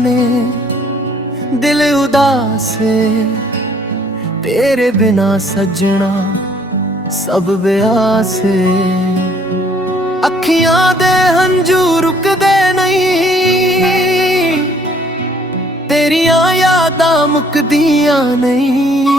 ने दिल उदास है तेरे बिना सजना सब ब्यास है। अखियां दे हंझू रुकदे नहीं तेरियां यादां मुकदियां नहीं।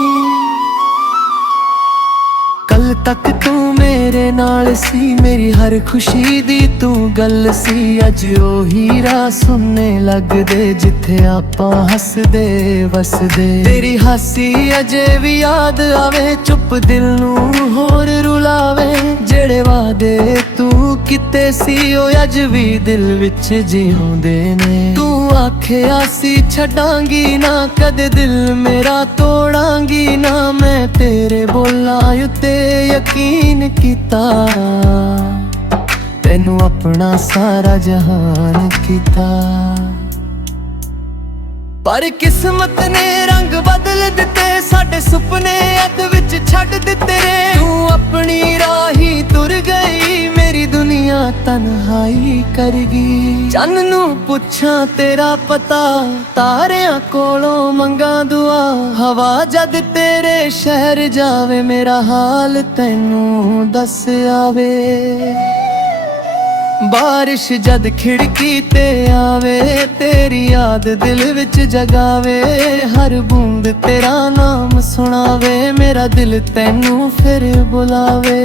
कल तक तू मेरे नाल सी मेरी हर खुशी दी तू गल सी। अज ओही राह सुनने लगदे जिथे आपां हसदे वसदे। तेरी हासी अजे भी याद आवे चुप दिल नू होर रुलावे। जेड़े वादे तू किते सी ओ अज भी दिल विच जिउंदे ने। तू आखिया सी छड्डांगी ना कदे दिल मेरा तोड़ांगी ना। मैं तेरे बोलां उत्ते यकीन कीता तैनू अपना सारा जहान कीता। पर किस्मत ने रंग बदल दिते साडे सुपने अध विच छड्ड दिते रे। तू अपनी राही तुर गई मेरी दुनिया तन्हाई कर गई। चन्न नू पुछां तेरा पता तारियां कोलों मंगा दुआ। हवा जद तेरे शहर जावे मेरा हाल तैनू दस आवे। बारिश जद खिड़की ते आवे तेरी याद दिल विच जगावे। हर बूंद तेरा नाम सुनावे मेरा दिल तैनू फिर बुलावे।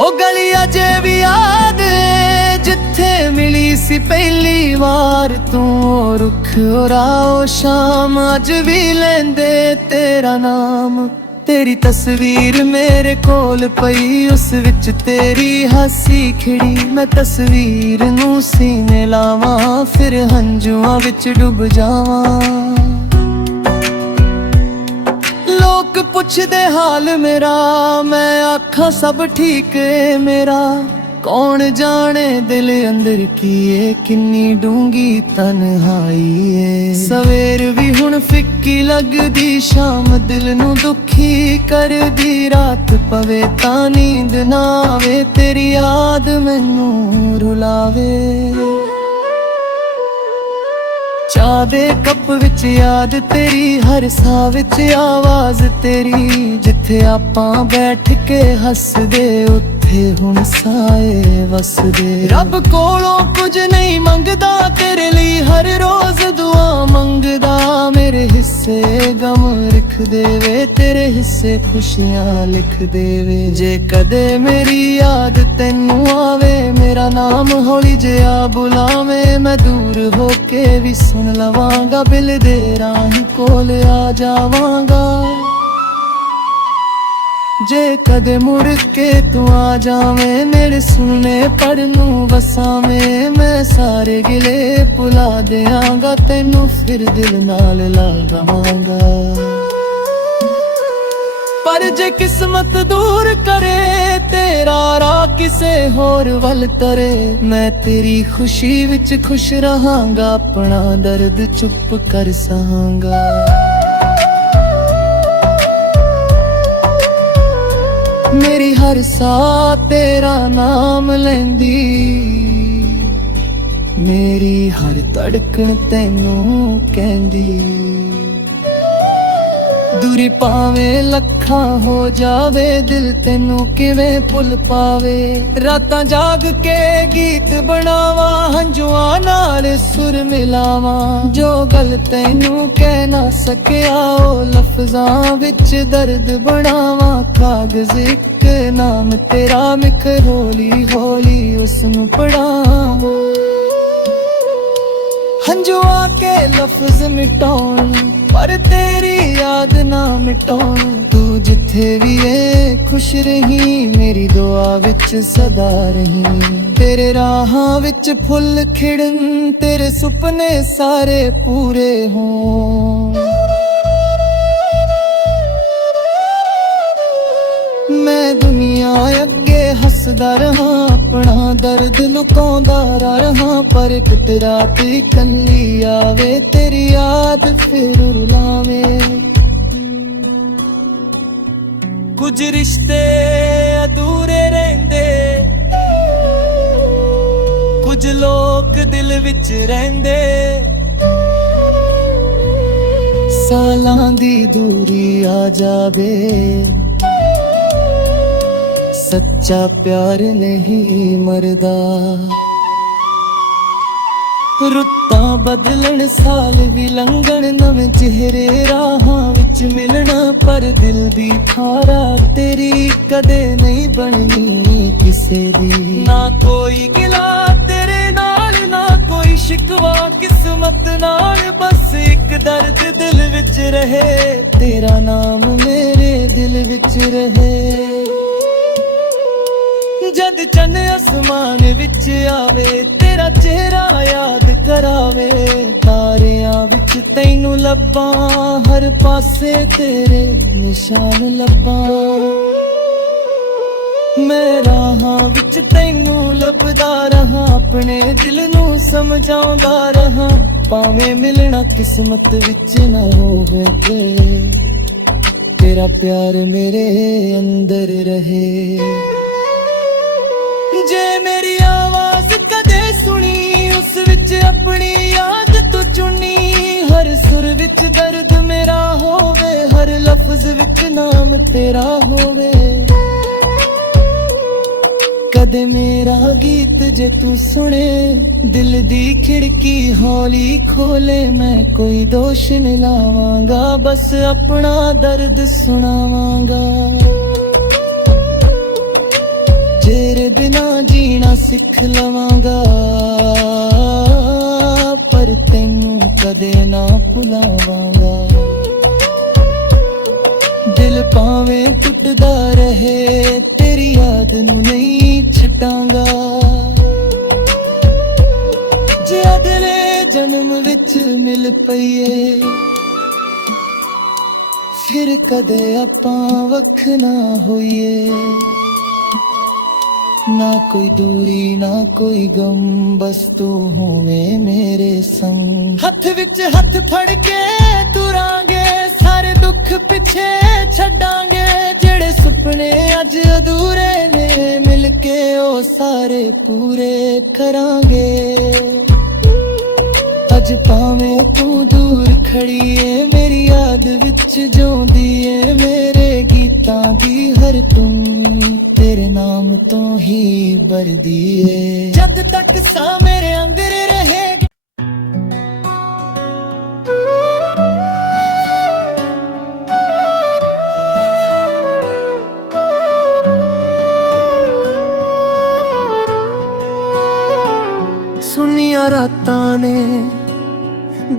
ओ गली अजे भी याद जिथे मिली सी पहली बार तू। रुख ओ शाम अज भी लेंदे तेरा नाम। तेरी तस्वीर मेरे कोल पई उस विच तेरी हासी खिड़ी। मैं तस्वीर नू सीने लावां फिर हंजुआं विच डुब जावां। लोक पुछदे हाल मेरा मैं आखां सब ठीक है मेरा। कौन जाने दिल अंदर की है किन्नी डूंगी तन्हाई है। सवेर भी हुण फिक्की लगदी शाम दिल नू दुखी कर दी। रात पवे तां नींद ना आवे तेरी याद मैनू रुलावे। चाह दे कप विच याद तेरी हर साह विच आवाज तेरी। जिथे आपां बैठ के हसदे उत्थे हुण साए वसदे। रब कोलों कुछ नहीं मंगदा तेरे लिए हर रोज दुआ मंगदा। मेरे हिस्से गम लिख देवे तेरे हिस्से खुशियां लिख देवे। जे कदे मेरी याद तैनू आवे मेरा नाम हौली जिहा बुलावे। मैं दूर होके भी सुन लवांगा बिल दे राही कोल आ जावांगा। जे कदे मुड़ के तू आ जावे मेरे सुनने पर नू वसावें। मैं सारे गिले भुला देआंगा तैनू फिर दिल नाल लावांगा। पर जे किस्मत दूर करे तेरा राह किसे होर वल तरे। मैं तेरी खुशी विच खुश रहांगा अपना दर्द चुप कर सहांगा। मेरी हर साह तेरा नाम लेंदी मेरी हर धड़कन तैनू कहंदी। दूरी पावे लखां हो जावे दिल तैनू किवें भुल पावे। रातां जाग के गीत बनावा हंजुआं नाल सुर मिलावा। जो गल तैनू कह ना सकिया ओ लफ्जां विच दर्द बनावा। कागज़ इक नाम तेरा मिख हौली हौली उसनू पढ़ावां। हंजुआं के लफ्ज मिटाउण पर तेरी याद ना मिटाउण। तू जिथे भी है खुश रही मेरी दुआ विच सदा रही। तेरे राहां विच फुल खिड़न तेरे सुपने सारे पूरे हों। मैं दुनिया अगे हसदा रहा अपना दर्द लुकाउंदा रहा। पर किते रात कल्ली आवे तेरी याद फिर रुलावे। कुछ रिश्ते अधूरे रहिंदे कुछ लोग ਤੱਕ ਦਿਲ ਵਿੱਚ ਰਹਿੰਦੇ। ਸਾਲਾਂ ਦੀ ਦੂਰੀ ਆ ਜਾਵੇ, ਸੱਚਾ ਪਿਆਰ ਨਹੀਂ ਮਰਦਾ। ਰੁੱਤਾਂ ਬਦਲਣ, ਸਾਲ ਵੀ ਲੰਘਣ, ਨਵੇਂ ਚਿਹਰੇ ਰਾਹਾਂ ਵਿੱਚ ਮਿਲਣਾ, ਪਰ ਦਿਲ ਦੀ ਖਾਰਾ ਤੇਰੀ ਕਦੇ ਨਹੀਂ ਬਣਨੀ ਕਿਸੇ ਦੀ। ਨਾ ਕੋਈ ਗਿਲਾ ਤੇਰੇ ਨਾਲ, ਨਾ ਕੋਈ ਸ਼ਿਕਵਾ ਕਿਸਮਤ ਨਾਲ, ਬਸ ਇੱਕ ਦਰਦ ਦਿਲ ਵਿੱਚ ਰਹੇ, ਤੇਰਾ ਨਾਮ ਮੇਰੇ ਦਿਲ ਵਿੱਚ ਰਹੇ। ਜਦ ਚੰਨ ਅਸਮਾਨ ਵਿੱਚ ਆਵੇ, ਤੇਰਾ ਚਿਹਰਾ ਯਾਦ ਕਰਾਵੇ, ਤਾਰਿਆਂ ਵਿੱਚ ਤੈਨੂੰ ਲੱਭਾਂ, ਹਰ ਪਾਸੇ ਤੇਰੇ ਨਿਸ਼ਾਨ ਲੱਭਾਂ। ਮੈਂ ਰਾਹਾਂ ਵਿੱਚ ਤੈਨੂੰ ਲੱਭਦਾ ਰਹਾਂ, ਆਪਣੇ ਦਿਲ ਨੂੰ ਸਮਝਾਉਂਦਾ ਰਹਾਂ, ਭਾਵੇਂ ਮਿਲਣਾ ਕਿਸਮਤ ਵਿੱਚ ਨਾ ਹੋਵੇ, ਤੇਰਾ ਪਿਆਰ ਮੇਰੇ ਅੰਦਰ ਰਹੇ। ਜੇ ਮੇਰੀ ਆਵਾਜ਼ ਕਦੇ ਸੁਣੀ, ਉਸ ਵਿੱਚ ਆਪਣੀ ਯਾਦ ਤੂੰ ਚੁਣੀ, ਹਰ ਸੁਰ ਵਿੱਚ ਦਰਦ ਮੇਰਾ ਹੋਵੇ, ਹਰ ਲਫ਼ਜ਼ ਵਿੱਚ ਨਾਮ ਤੇਰਾ ਹੋਵੇ। ਕਦੇ ਮੇਰਾ ਗੀਤ ਜੇ ਤੂੰ ਸੁਣੇ, ਦਿਲ ਦੀ ਖਿੜਕੀ ਹੌਲੀ ਖੋਲੇ, ਮੈਂ ਕੋਈ ਦੋਸ਼ ਨਹੀਂ ਲਾਵਾਂਗਾ, ਬਸ ਆਪਣਾ ਦਰਦ ਸੁਣਾਵਾਂਗਾ। ਤੇਰੇ ਬਿਨਾ ਜੀਣਾ ਸਿੱਖ ਲਵਾਂਗਾ, ਪਰ ਤੈਨੂੰ ਕਦੇ ਨਾ ਭੁਲਾਵਾਂਗਾ। ਦਿਲ ਭਾਵੇਂ ਟੁੱਟਦਾ ਰਹੇ, ਤੇਰੀ ਯਾਦ ਨੂੰ ਨਹੀਂ ਛੱਡਾਂਗਾ। ਜੇ ਅਗਲੇ ਜਨਮ ਵਿੱਚ ਮਿਲ ਪਈਏ, ਫਿਰ ਕਦੇ ਆਪਾਂ ਵੱਖ ਨਾ ਹੋਈਏ। ਨਾ ਕੋਈ ਦੂਰੀ ਨਾ ਕੋਈ ਗਮ, ਬਸ ਤੂੰ ਹੋਵੇਂ ਮੇਰੇ ਸੰਗ। ਹੱਥ ਵਿੱਚ ਹੱਥ ਫੜ ਕੇ ਤੁਰਾਂਗੇ, ਸਾਰੇ ਦੁੱਖ ਪਿੱਛੇ ਛੱਡਾਂਗੇ, ਜਿਹੜੇ ਸੁਪਨੇ ਅੱਜ ਅਧੂਰੇ ਨੇ, ਮਿਲ ਕੇ ਉਹ ਸਾਰੇ ਪੂਰੇ ਕਰਾਂਗੇ। ਅੱਜ ਭਾਵੇਂ ਤੂੰ ਦੂਰ ਖੜੀ ਏ, ਮੇਰੀ ਯਾਦ ਵਿੱਚ ਜਿਉਂਦੀ ਏ, ਮੇਰੇ ਗੀਤਾਂ ਦੀ ਹਰ ਧੁਨ ਤੇਰੇ ਨਾਮ ਤੋਂ ਹੀ ਵਰਦੀ ਏ। ਜਦ ਤੱਕ ਸਾਹ ਮੇਰੇ ਅੰਦਰ ਰਹੇਗਾ, ਸੁਨੀਆਂ ਰਾਤਾਂ ਨੇ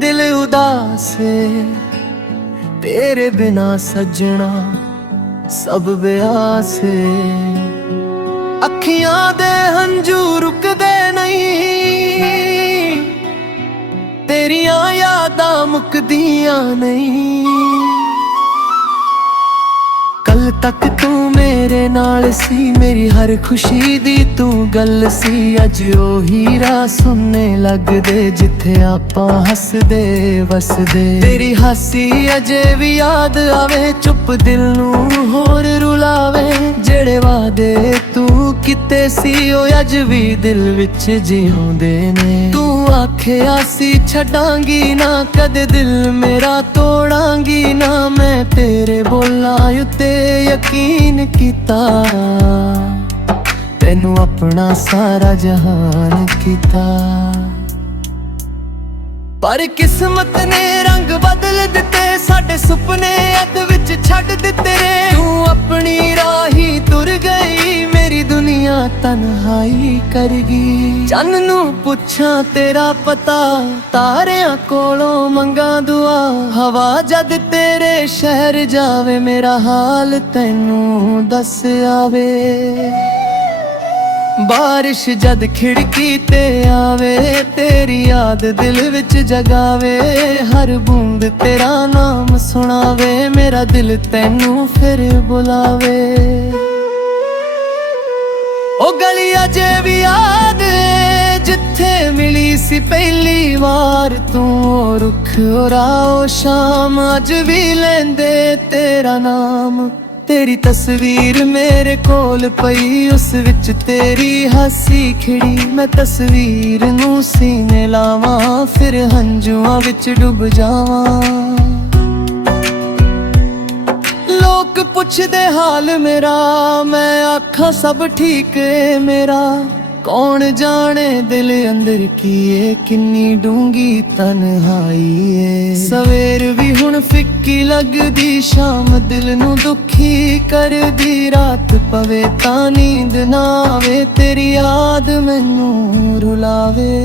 ਦਿਲ ਉਦਾਸ ਏ, ਤੇਰੇ ਬਿਨਾ ਸੱਜਣਾ ਸਭ ਬਿਆਸ ਏ। ਅੱਖੀਆਂ ਦੇ ਹੰਝੂ ਰੁਕਦੇ ਨਹੀਂ, ਤੇਰੀਆਂ ਯਾਦਾਂ ਮੁੱਕਦੀਆਂ ਨਹੀਂ। ਕੱਲ ਤੱਕ ਤੂੰ ਮੇਰੇ ਨਾਲ ਸੀ, ਮੇਰੀ ਹਰ ਖੁਸ਼ੀ ਦੀ ਤੂੰ ਗੱਲ ਸੀ। ਅੱਜ ਉਹੀ ਰਾਹ ਸੁਣਨੇ ਲੱਗਦੇ, ਜਿੱਥੇ ਆਪਾਂ ਹੱਸਦੇ ਵਸਦੇ। ਤੇਰੀ ਹਾਸੀ ਅਜੇ ਵੀ ਯਾਦ ਆਵੇ, ਚੁੱਪ ਦਿਲ ਨੂੰ ਹੋਰ ਰੁਲਾਵੇ। ਜਿਹੜੇ ਵਾਅਦੇ ਤੂੰ ਕੀਤੇ ਸੀ, ਉਹ ਅੱਜ ਵੀ ਦਿਲ ਵਿੱਚ ਜਿਉਂਦੇ ਨੇ। ਤੂੰ ਆਖਿਆ ਸੀ ਛੱਡਾਂਗੀ ਨਾ ਕਦੇ, ਦਿਲ ਮੇਰਾ ਤੋੜਾਂਗੀ ਨਾ। ਮੈਂ ਤੇਰੇ ਬੋਲਾਂ ਉੱਤੇ ਯਕੀਨ ਕੀਤਾ, ਤੈਨੂੰ ਆਪਣਾ ਸਾਰਾ ਜਹਾਨ ਕੀਤਾ। ਪਰ ਕਿਸਮਤ ਨੇ ਰੰਗ ਬਦਲ ਦਿੱਤੇ, ਸਾਡੇ ਸੁਪਨੇ ਅੱਧ ਵਿੱਚ ਛੱਡ ਦਿੱਤੇ। ਤੂੰ ਆਪਣੀ ਰਾਹੀ ਤੁਰ ਗਈ, ਮੇਰੀ ਦੁਨੀਆ ਤਨਹਾਈ ਕਰ ਗਈ। ਚੰਨ ਨੂੰ ਪੁੱਛਾਂ ਤੇਰਾ ਪਤਾ, ਤਾਰਿਆਂ ਕੋਲੋਂ ਮੰਗਾਂ ਦੁਆ। ਹਵਾ ਜਦ ਤੇਰੇ ਸ਼ਹਿਰ ਜਾਵੇ, ਮੇਰਾ ਹਾਲ ਤੈਨੂੰ ਦੱਸ ਆਵੇ। ਬਾਰਿਸ਼ ਜਦ ਖਿੜਕੀ ਤੇ ਆਵੇ, ਤੇਰੀ ਯਾਦ ਦਿਲ ਵਿੱਚ ਜਗਾਵੇ। ਹਰ ਬੂੰਦ ਤੇਰਾ ਨਾਮ ਸੁਣਾਵੇ, ਮੇਰਾ ਦਿਲ ਤੈਨੂੰ ਫਿਰ ਬੁਲਾਵੇ। ਉਹ ਗਲੀ ਅਜੇ ਵੀ ਯਾਦ ਏ, ਜਿੱਥੇ ਮਿਲੀ ਸੀ ਪਹਿਲੀ ਵਾਰ ਤੂੰ। ਉਹ ਰੁੱਖ ਉਹ ਰਾਹ ਉਹ ਸ਼ਾਮ, ਅੱਜ ਵੀ ਲੈਂਦੇ ਤੇਰਾ ਨਾਮ, तेरी तस्वीर मेरे कोल पई, उस विच तेरी हासी खिड़ी। मैं तस्वीर नू सीने लावां, फिर हंजुआं विच डुब जावां। लोग पुछदे हाल मेरा, मैं आखां सब ठीक है मेरा। कौन जाने दिल अंदर की है, किन्नी डूंगी तन्हाई है। सवेर भी हुण फिक्की लगदी, शाम दिल नू दुखी कर दी। रात पवे तां नींद ना आवे, तेरी याद मैनू रुलावे।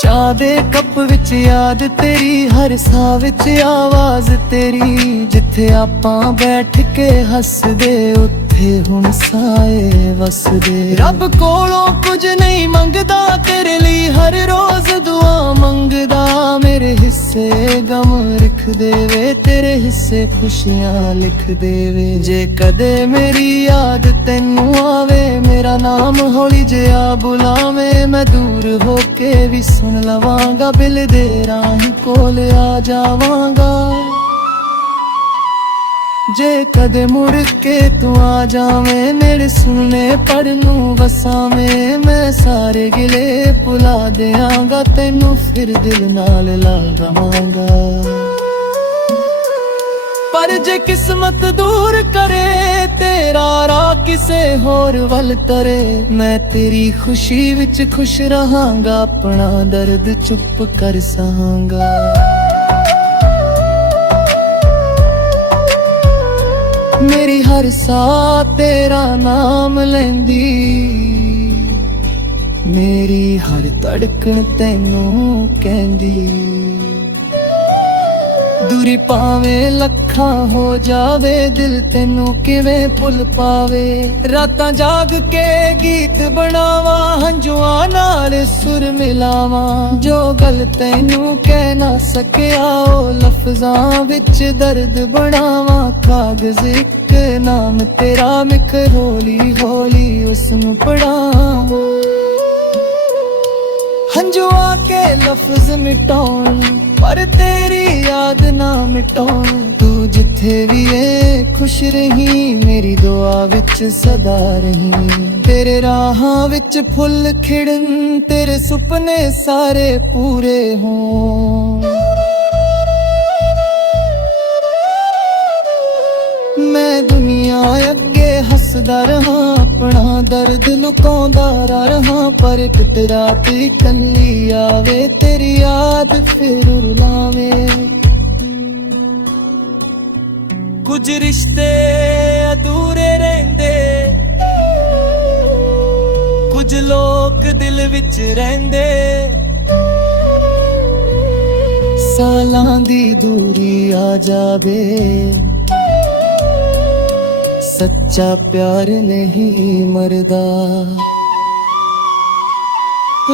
चाह दे कप विच याद तेरी, हर साह विच आवाज तेरी। जिथे आपां बैठ के हसदे, उत्थे हुण साए वसदे। रब कोलों कुछ नहीं मंगदा, तेरे लिए हर रोज दुआ मंगदा। मेरे हिस्से गम लिख देवे, तेरे हिस्से खुशियां लिख देवे। जे कदे मेरी याद तैनू आवे, मेरा नाम हौली जिहा बुलावे। मैं दूर होके भी सुन लवांगा, बिल दे राही कोल आ जावांगा। जे कदे मुड़ के तू आ जावें, मेरे सुनने पर नू वसावें। मैं सारे गिले भुला देआंगा, तैनू फिर दिल नाल लावांगा। पर जे किस्मत दूर करे, तेरा राह किसे होर वल तरे। मैं तेरी खुशी विच खुश रहांगा, अपना दर्द चुप कर सहांगा। मेरी हर साह तेरा नाम लैंदी, मेरी हर धड़कन तैनू कहंदी। दूरी पावें लखां हो जावे, दिल तैनू किवें भुल पावे। रातां जाग के गीत बनावा, हंजुआं नाल सुर मिलावां। जो गल तैनू कह ना सकिया, ओ लफ्जां विच दर्द बनावां। कागज़ इक नाम तेरा मिख हौली हौली उसनू पढ़ावां। हंजुआं के लफ्ज मिटाउण, पर तेरी याद ना मिटाउण। तू जिथे भी है खुश रही, मेरी दुआ विच सदा रही। तेरे राहां विच फुल खिड़न, तेरे सुपने सारे पूरे हों। मैं दुनिया अगे हसदा रहा, अपना दर्द लुकाउंदा रहा। पर किते रात कल्ली आवे, तेरी याद फिर रुलावे। कुछ रिश्ते अधूरे रहिंदे, कुछ लोग दिल विच रहिंदे। सालां दी दूरी आ जावे, सच्चा प्यार नहीं मरदा।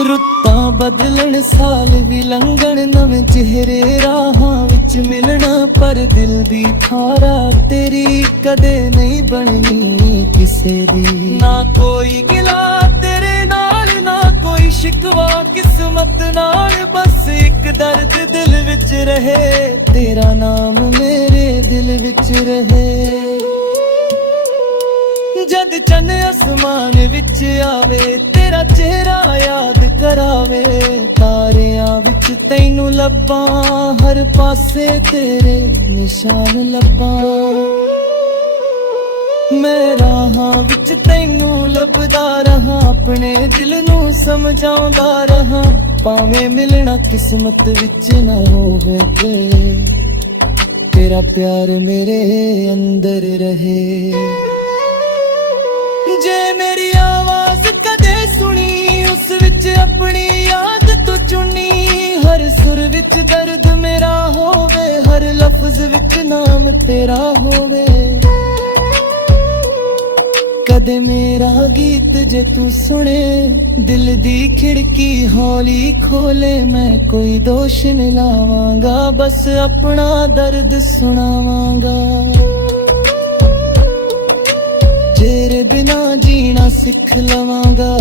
रुत्तां बदलन साल भी लंघण, नवें चेहरे राहां विच मिलना। पर दिल दी थारा तेरी कदे नहीं बननी किसे दी। ना कोई गिला तेरे नाल, ना कोई शिकवा किस्मत नाल। बस एक दर्द दिल विच रहे, तेरा नाम मेरे दिल विच रहे। जद चन आसमान विच आवे, तेरा चेहरा याद करावे। तारियां विच तैनू लब्बां, हर पासे तेरे निशान लब्बां। मैं राहां विच तैनू लभदा रहा, अपने दिल नू समझाउंदा रहा। भावें मिलना किस्मत विच ना होवे, तेरा प्यार मेरे अंदर रहे। जे मेरी आवाज कदे सुनी, उस विच अपनी याद तू चुनी। हर सुर विच दर्द मेरा होवे, हर लफ्ज विच नाम तेरा होवे। कदे मेरा गीत जे तू सुने, दिल दी खिड़की हौली खोले। मैं कोई दोष नहीं लावांगा, बस अपना दर्द सुनावांगा। तेरे बिना जीना सिख लवांगा।